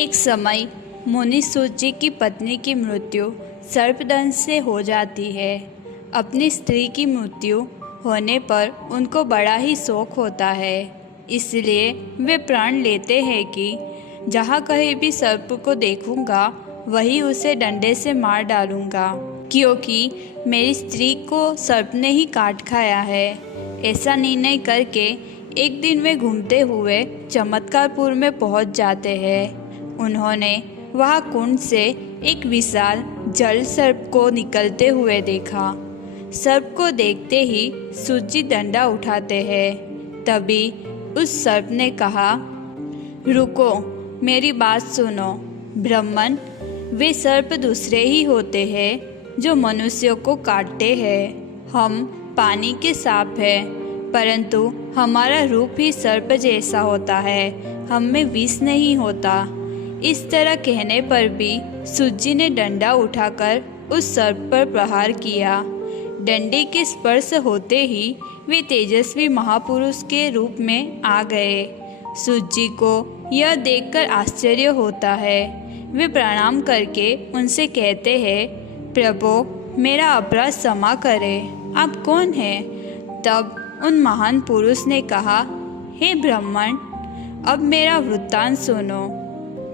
एक समय मुनि सूत जी की पत्नी की मृत्यु सर्पदंश से हो जाती है। अपनी स्त्री की मृत्यु होने पर उनको बड़ा ही शोक होता है, इसलिए वे प्रण लेते हैं कि जहाँ कहीं भी सर्प को देखूंगा वहीं उसे डंडे से मार डालूंगा, क्योंकि मेरी स्त्री को सर्प ने ही काट खाया है। ऐसा निर्णय करके एक दिन वे घूमते हुए चमत्कारपुर में पहुंच जाते हैं। उन्होंने वहाँ कुंड से एक विशाल जल सर्प को निकलते हुए देखा। सर्प को देखते ही सूत जी डंडा उठाते हैं। तभी उस सर्प ने कहा, रुको, मेरी बात सुनो। ब्राह्मण, वे सर्प दूसरे ही होते हैं जो मनुष्यों को काटते हैं। हम पानी के सांप हैं, परंतु हमारा रूप ही सर्प जैसा होता है, हम में विष नहीं होता। इस तरह कहने पर भी सूत जी ने डंडा उठाकर उस सर्प पर प्रहार किया। डंडे के स्पर्श होते ही वे तेजस्वी महापुरुष के रूप में आ गए। सूत जी को यह देखकर आश्चर्य होता है। वे प्रणाम करके उनसे कहते हैं, प्रभु, मेरा अपराध क्षमा करें, आप कौन हैं? तब उन महान पुरुष ने कहा, हे ब्राह्मण, अब मेरा वृत्तांत सुनो।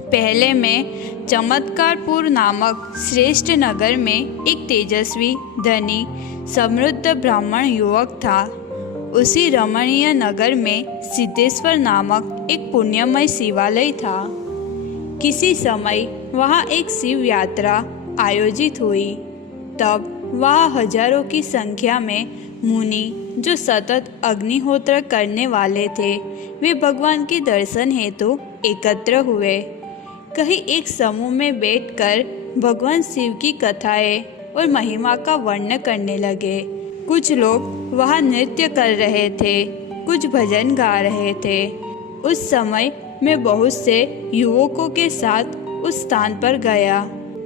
पहले मैं चमत्कारपुर नामक श्रेष्ठ नगर में एक तेजस्वी, धनी, समृद्ध ब्राह्मण युवक था। उसी रमणीय नगर में सिद्धेश्वर नामक एक पुण्यमय शिवालय था। किसी समय वहाँ एक शिव यात्रा आयोजित हुई। तब वहाँ हजारों की संख्या में मुनि, जो सतत अग्निहोत्र करने वाले थे, वे भगवान के दर्शन हेतु एकत्र हुए। कहीं एक समूह में बैठकर भगवान शिव की कथाएं और महिमा का वर्णन करने लगे। कुछ लोग वहाँ नृत्य कर रहे थे, कुछ भजन गा रहे थे। उस समय मैं बहुत से युवकों के साथ उस स्थान पर गया।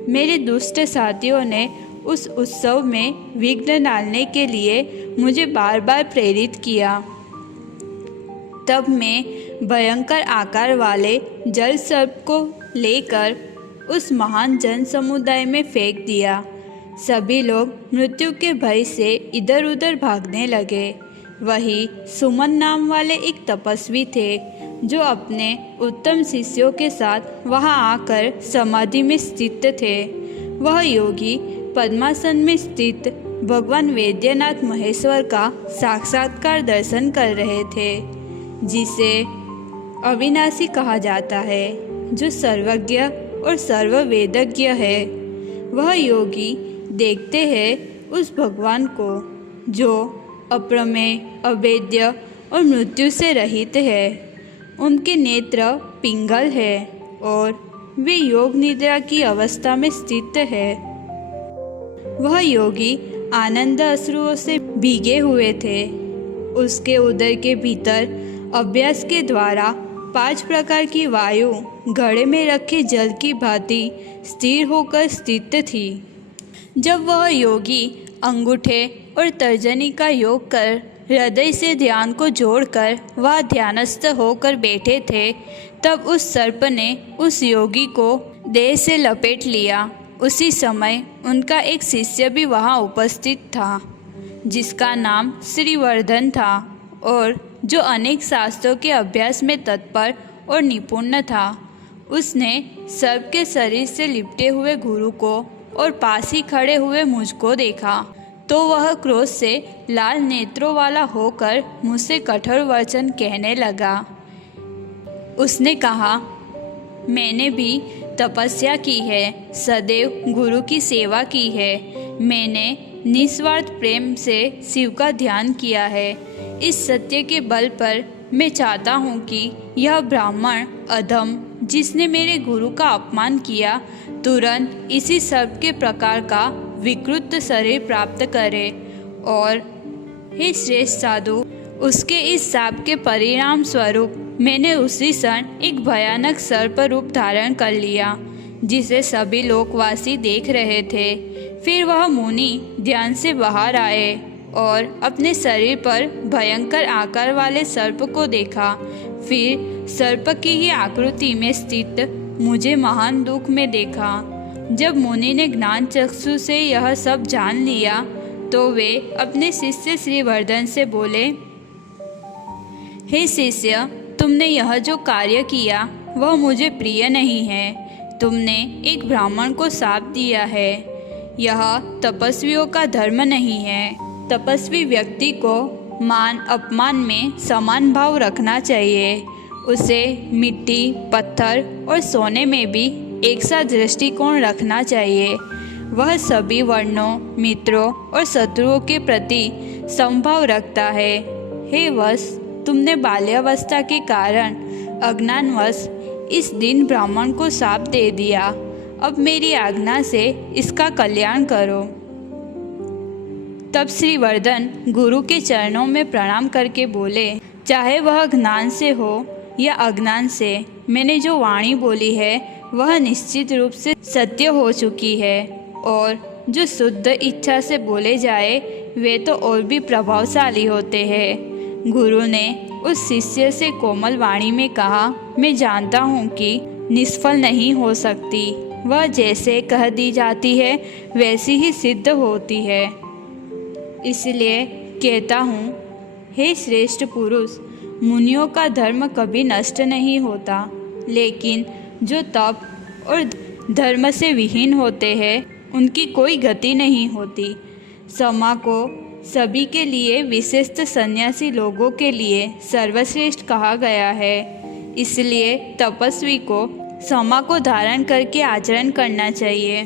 मेरे दुष्ट साथियों ने उस उत्सव में विघ्न डालने के लिए मुझे बार बार प्रेरित किया। तब मैं भयंकर आकार वाले जल सर्प को लेकर उस महान जन समुदाय में फेंक दिया। सभी लोग मृत्यु के भय से इधर उधर भागने लगे। वही सुमन नाम वाले एक तपस्वी थे, जो अपने उत्तम शिष्यों के साथ वहां आकर समाधि में स्थित थे। वह योगी पद्मासन में स्थित भगवान वैद्यनाथ महेश्वर का साक्षात्कार दर्शन कर रहे थे, जिसे अविनाशी कहा जाता है, जो सर्वज्ञ और सर्ववेदज्ञ है। वह योगी देखते हैं उस भगवान को, जो अप्रमेय, अभेद्य और मृत्यु से रहित है। उनके नेत्र पिंगल है और वे योग निद्रा की अवस्था में स्थित है। वह योगी आनंद अश्रुओं से भीगे हुए थे। उसके उदर के भीतर अभ्यास के द्वारा 5 प्रकार की वायु घड़े में रखे जल की भांति स्थिर होकर स्थित थी। जब वह योगी अंगूठे और तर्जनी का योग कर हृदय से ध्यान को जोड़कर वह ध्यानस्थ होकर बैठे थे, तब उस सर्प ने उस योगी को देह से लपेट लिया। उसी समय उनका एक शिष्य भी वहाँ उपस्थित था, जिसका नाम श्रीवर्धन था और जो अनेक शास्त्रों के अभ्यास में तत्पर और निपुण था। उसने सर्प के शरीर से लिपटे हुए गुरु को और पास ही खड़े हुए मुझको देखा, तो वह क्रोध से लाल नेत्रों वाला होकर मुझसे कठोर वचन कहने लगा। उसने कहा, मैंने भी तपस्या की है, सदैव गुरु की सेवा की है। मैंने निस्वार्थ प्रेम से शिव का ध्यान किया है। इस सत्य के बल पर मैं चाहता हूँ कि यह ब्राह्मण अधम, जिसने मेरे गुरु का अपमान किया, तुरंत इसी सर्प के प्रकार का विकृत शरीर प्राप्त करे। और हे श्रेष्ठ साधु, उसके इस शाप के परिणाम स्वरूप मैंने उसी क्षण एक भयानक सर्प रूप धारण कर लिया, जिसे सभी लोकवासी देख रहे थे। फिर वह मुनि ध्यान से बाहर आए और अपने शरीर पर भयंकर आकार वाले सर्प को देखा। फिर सर्प की ही आकृति में स्थित मुझे महान दुख में देखा। जब मुनि ने ज्ञान चक्षु से यह सब जान लिया तो वे अपने शिष्य श्रीवर्धन से बोले, हे शिष्य, तुमने यह जो कार्य किया वह मुझे प्रिय नहीं है। तुमने एक ब्राह्मण को शाप दिया है। यह तपस्वियों का धर्म नहीं है। तपस्वी व्यक्ति को मान अपमान में समान भाव रखना चाहिए। उसे मिट्टी, पत्थर और सोने में भी एक सा दृष्टिकोण रखना चाहिए। वह सभी वर्णों, मित्रों और शत्रुओं के प्रति समभाव रखता है। हे वत्स, तुमने बाल्यावस्था के कारण अज्ञानवश इस दीन ब्राह्मण को शाप दे दिया। अब मेरी आज्ञा से इसका कल्याण करो। तब श्रीवर्धन गुरु के चरणों में प्रणाम करके बोले, चाहे वह ज्ञान से हो या अज्ञान से, मैंने जो वाणी बोली है वह निश्चित रूप से सत्य हो चुकी है, और जो शुद्ध इच्छा से बोले जाए वे तो और भी प्रभावशाली होते हैं। गुरु ने उस शिष्य से कोमल वाणी में कहा, मैं जानता हूँ कि निष्फल नहीं हो सकती। वह जैसे कह दी जाती है वैसी ही सिद्ध होती है। इसलिए कहता हूँ, हे श्रेष्ठ पुरुष, मुनियों का धर्म कभी नष्ट नहीं होता, लेकिन जो तप और धर्म से विहीन होते हैं उनकी कोई गति नहीं होती। समा को सभी के लिए, विशेषतः सन्यासी लोगों के लिए सर्वश्रेष्ठ कहा गया है। इसलिए तपस्वी को समा को धारण करके आचरण करना चाहिए।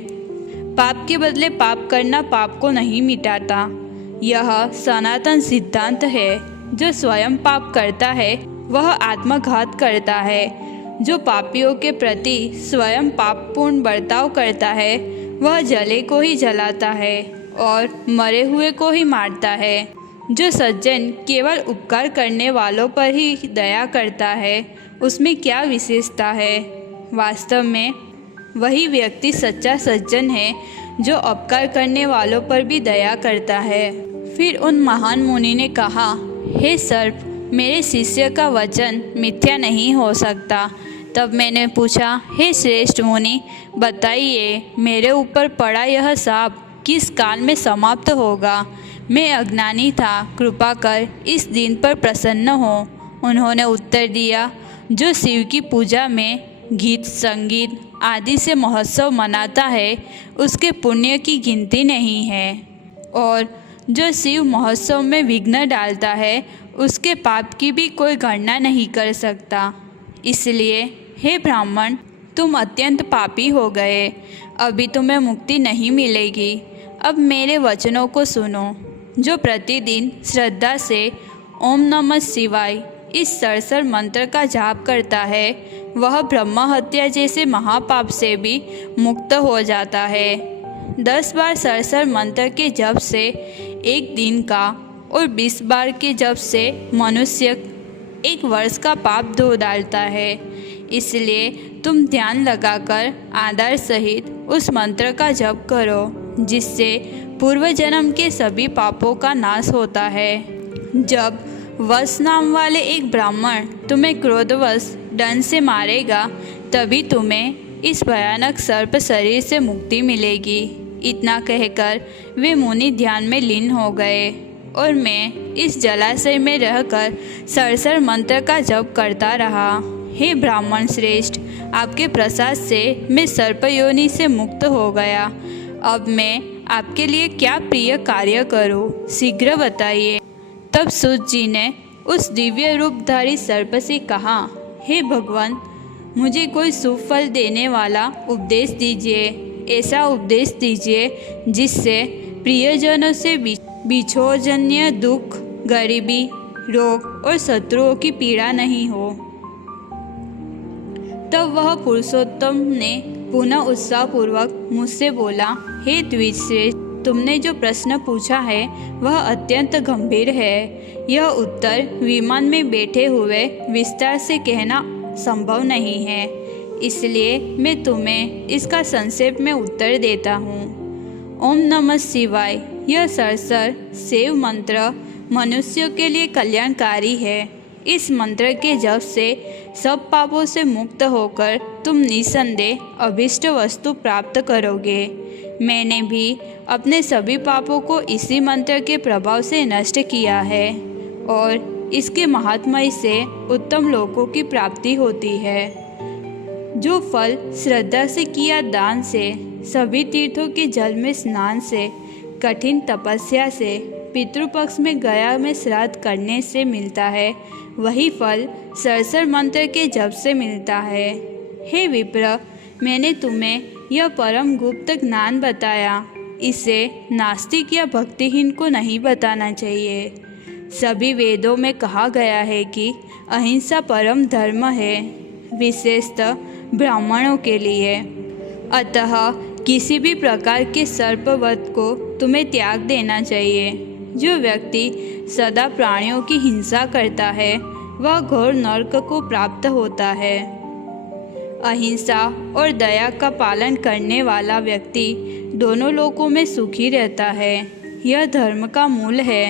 पाप के बदले पाप करना पाप को नहीं मिटाता। यह सनातन सिद्धांत है। जो स्वयं पाप करता है वह आत्मघात करता है। जो पापियों के प्रति स्वयं पापपूर्ण बर्ताव करता है वह जले को ही जलाता है और मरे हुए को ही मारता है। जो सज्जन केवल उपकार करने वालों पर ही दया करता है उसमें क्या विशेषता है। वास्तव में वही व्यक्ति सच्चा सज्जन है जो उपकार करने वालों पर भी दया करता है। फिर उन महान मुनि ने कहा, हे सर्प, मेरे शिष्य का वचन मिथ्या नहीं हो सकता। तब मैंने पूछा, हे श्रेष्ठ मुनि, बताइए मेरे ऊपर पड़ा यह शाप किस काल में समाप्त होगा। मैं अज्ञानी था, कृपा कर इस दिन पर प्रसन्न हो। उन्होंने उत्तर दिया, जो शिव की पूजा में गीत संगीत आदि से महोत्सव मनाता है उसके पुण्य की गिनती नहीं है, और जो शिव महोत्सव में विघ्न डालता है उसके पाप की भी कोई गणना नहीं कर सकता। इसलिए हे ब्राह्मण, तुम अत्यंत पापी हो गए। अभी तुम्हें मुक्ति नहीं मिलेगी। अब मेरे वचनों को सुनो। जो प्रतिदिन श्रद्धा से ओम नमः शिवाय इस सरसर मंत्र का जाप करता है वह ब्रह्म हत्या जैसे महापाप से भी मुक्त हो जाता है। 10 बार सरसर मंत्र के जप से एक दिन का और 20 बार के जप से मनुष्य 1 वर्ष का पाप धो डालता है। इसलिए तुम ध्यान लगाकर आधार सहित उस मंत्र का जप करो, जिससे पूर्व जन्म के सभी पापों का नाश होता है। जब वत्स नाम वाले एक ब्राह्मण तुम्हें क्रोधवश दंड से मारेगा तभी तुम्हें इस भयानक सर्प शरीर से मुक्ति मिलेगी। इतना कहकर वे मुनि ध्यान में लीन हो गए और मैं इस जलाशय में रहकर सरसर मंत्र का जप करता रहा। हे ब्राह्मण श्रेष्ठ, आपके प्रसाद से मैं सर्प योनि से मुक्त हो गया। अब मैं आपके लिए क्या प्रिय कार्य करूं, शीघ्र बताइए। तब सूत जी ने उस दिव्य रूपधारी सर्प से कहा, हे भगवान, मुझे कोई शुभ फल देने वाला उपदेश दीजिए। ऐसा उपदेश दीजिए जिससे प्रियजनों से बिछोजन्य दुख, गरीबी, रोग और शत्रुओं की पीड़ा नहीं हो। तब वह पुरुषोत्तम ने पुनः उत्साहपूर्वक मुझसे बोला, हे द्विजश्रेष्ठ, तुमने जो प्रश्न पूछा है वह अत्यंत गंभीर है। यह उत्तर विमान में बैठे हुए विस्तार से कहना संभव नहीं है, इसलिए मैं तुम्हें इसका संक्षेप में उत्तर देता हूँ। ओम नमः शिवाय यह सरसर शिव मंत्र मनुष्यों के लिए कल्याणकारी है। इस मंत्र के जप से सब पापों से मुक्त होकर तुम निस्संदेह अभीष्ट वस्तु प्राप्त करोगे। मैंने भी अपने सभी पापों को इसी मंत्र के प्रभाव से नष्ट किया है और इसके महात्म्य से उत्तम लोकों की प्राप्ति होती है। जो फल श्रद्धा से किया दान से, सभी तीर्थों के जल में स्नान से, कठिन तपस्या से, पितृपक्ष में गया में श्राद्ध करने से मिलता है, वही फल सरसर मंत्र के जप से मिलता है। हे विप्र, मैंने तुम्हें यह परम गुप्त ज्ञान बताया, इसे नास्तिक या भक्तिहीन को नहीं बताना चाहिए। सभी वेदों में कहा गया है कि अहिंसा परम धर्म है, विशेषतः ब्राह्मणों के लिए। अतः किसी भी प्रकार के सर्पवध को तुम्हें त्याग देना चाहिए। जो व्यक्ति सदा प्राणियों की हिंसा करता है वह घोर नरक को प्राप्त होता है। अहिंसा और दया का पालन करने वाला व्यक्ति दोनों लोकों में सुखी रहता है। यह धर्म का मूल है।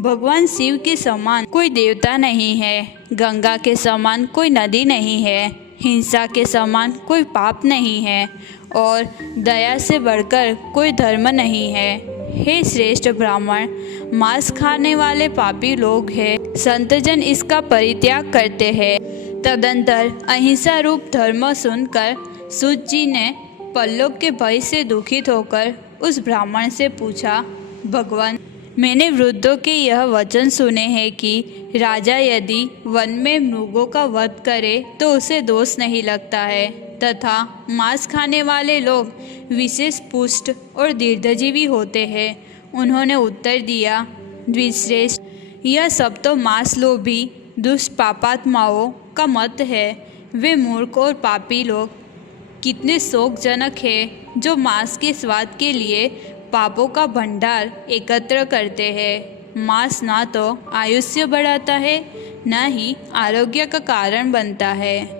भगवान शिव के समान कोई देवता नहीं है, गंगा के समान कोई नदी नहीं है, हिंसा के समान कोई पाप नहीं है और दया से बढ़कर कोई धर्म नहीं है। हे श्रेष्ठ ब्राह्मण, मांस खाने वाले पापी लोग हैं, संतजन इसका परित्याग करते हैं। तदंतर अहिंसा रूप धर्म सुनकर सूत जी ने परलोक के भय से दुखित होकर उस ब्राह्मण से पूछा, भगवान, मैंने वृद्धों के यह वचन सुने हैं कि राजा यदि वन में मृगों का वध करे तो उसे दोष नहीं लगता है, तथा मांस खाने वाले लोग विशेष पुष्ट और दीर्घजीवी होते हैं। उन्होंने उत्तर दिया, द्विश्रेष्ठ, यह सब तो मांस लोभी दुष्ट पापात्माओं का मत है। वे मूर्ख और पापी लोग कितने शोकजनक हैं जो मांस के स्वाद के लिए पापों का भंडार एकत्र करते हैं। मांस ना तो आयुष्य बढ़ाता है, न ही आरोग्य का कारण बनता है।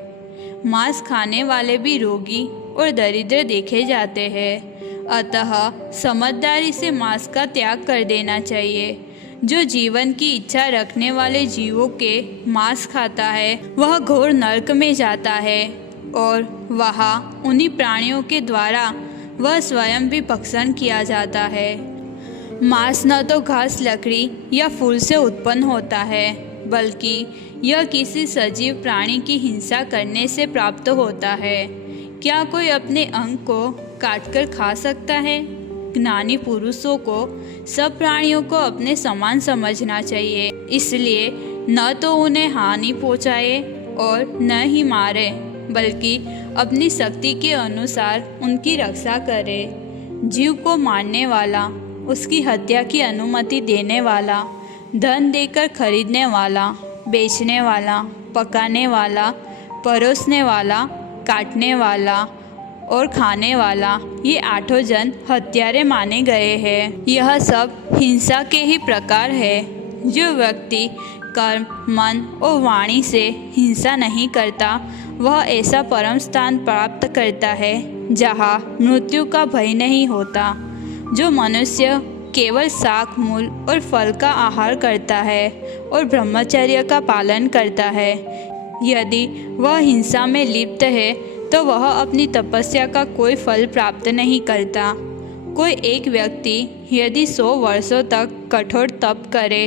मांस खाने वाले भी रोगी और दरिद्र देखे जाते हैं। अतः समझदारी से मांस का त्याग कर देना चाहिए। जो जीवन की इच्छा रखने वाले जीवों के मांस खाता है वह घोर नरक में जाता है और वहाँ उन्हीं प्राणियों के द्वारा वह स्वयं भी भक्षण किया जाता है। मांस न तो घास, लकड़ी या फूल से उत्पन्न होता है, बल्कि यह किसी सजीव प्राणी की हिंसा करने से प्राप्त होता है। क्या कोई अपने अंग को काटकर खा सकता है? ज्ञानी पुरुषों को सब प्राणियों को अपने समान समझना चाहिए, इसलिए न तो उन्हें हानि पहुँचाए और न ही मारे, बल्कि अपनी शक्ति के अनुसार उनकी रक्षा करे। जीव को मारने वाला, उसकी हत्या की अनुमति देने वाला, धन देकर खरीदने वाला, बेचने वाला, पकाने वाला, परोसने वाला, काटने वाला और खाने वाला, ये 8 जन हत्यारे माने गए हैं। यह सब हिंसा के ही प्रकार है। जो व्यक्ति कर्म, मन और वाणी से हिंसा नहीं करता वह ऐसा परम स्थान प्राप्त करता है जहाँ मृत्यु का भय नहीं होता। जो मनुष्य केवल शाक, मूल और फल का आहार करता है और ब्रह्मचर्य का पालन करता है, यदि वह हिंसा में लिप्त है तो वह अपनी तपस्या का कोई फल प्राप्त नहीं करता। कोई एक व्यक्ति यदि 100 वर्षों तक कठोर तप करे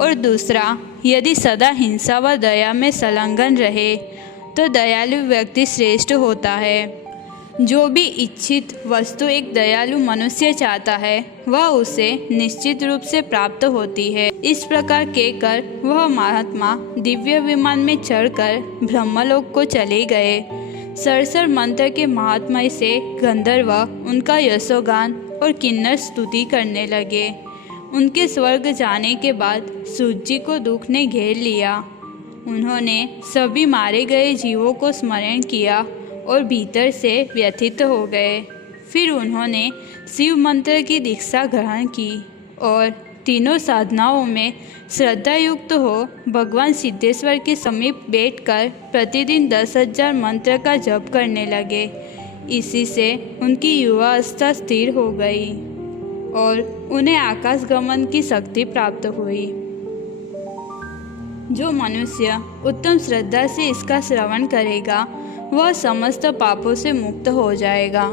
और दूसरा यदि सदा हिंसा व दया में संलग्न रहे तो दयालु व्यक्ति श्रेष्ठ होता है। जो भी इच्छित वस्तु एक दयालु मनुष्य चाहता है वह उसे निश्चित रूप से प्राप्त होती है। इस प्रकार कहकर वह महात्मा दिव्य विमान में चढ़कर ब्रह्मलोक को चले गए। सरसर मंत्र के महात्म्य से गंधर्व उनका यशोगान और किन्नर स्तुति करने लगे। उनके स्वर्ग जाने के बाद सूत जी को दुख ने घेर लिया। उन्होंने सभी मारे गए जीवों को स्मरण किया और भीतर से व्यथित हो गए। फिर उन्होंने शिव मंत्र की दीक्षा ग्रहण की और तीनों साधनाओं में श्रद्धा युक्त हो भगवान सिद्धेश्वर के समीप बैठकर प्रतिदिन 10,000 मंत्र का जप करने लगे। इसी से उनकी युवावस्था स्थिर हो गई और उन्हें आकाश गमन की शक्ति प्राप्त हुई। जो मनुष्य उत्तम श्रद्धा से इसका श्रवण करेगा वह समस्त पापों से मुक्त हो जाएगा।